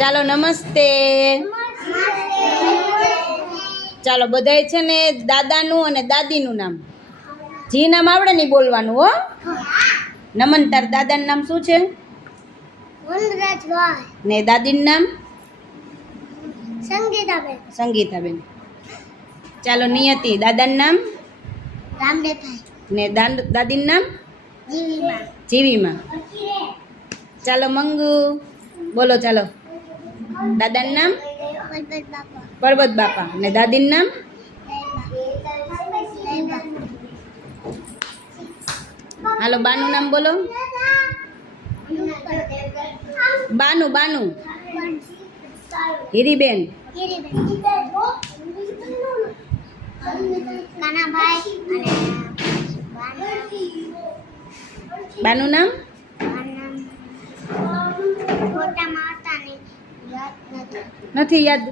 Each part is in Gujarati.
ચાલો નમસ્તે. ચાલો બધાય છે ને દાદાનું અને દાદીનું નામ જી નામ આવડે નહીં બોલવાનું હો. નમન તાર દાદાનું નામ શું છે? ને દાદીનું નામ? સંગીતાબેન. સંગીતાબેન. ચાલો નિયતિ દાદાનું નામ? રામદેવભાઈ. ને દાદીનું નામ? જીવીમાં. જીવીમાં. ચાલો મંગુ બોલો. ચાલો દાદાનું નામ? પરબત બાપા. પરબત બાપા. ને દાદીનું નામ? હાલો બાનું નામ બોલો. બાનું બાનું. હીરીબેન. કાનાભાઈ અને બાનું નામ? ફોટામાં હતા ને યાદ નથી. નથી યાદ.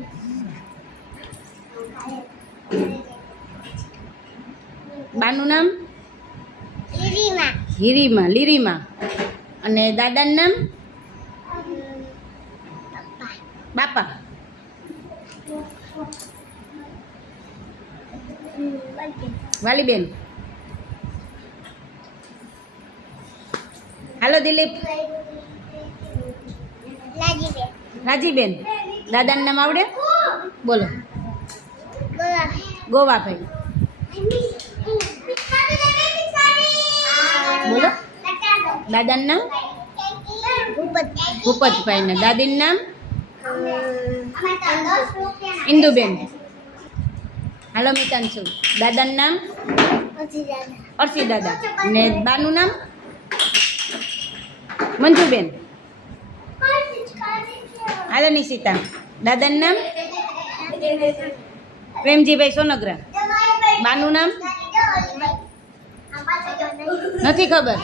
બાનું નામ? લીરીમાં. હીરીમાં લીરીમાં. અને દાદાનું નામ? બાપા. વાલીબેન. હાલો દિલીપ. લાજીબેન. રાજીબેન. દાદાનું નામ આવડે? બોલો. ગોવાભાઈ. બોલો. દાદાનું નામ? ભૂપતભાઈ. ને દાદીનું નામ? ઇન્દુબેન. હાલો મિતાંશુ. દાદાનું નામ? અર્શી દાદા. ને બાનું નામ? મંજુબેન. હાલો નિશિતા. દાદાનું નામ? પ્રેમજીભાઈ સોનગરા. બાનું નામ? નથી ખબર.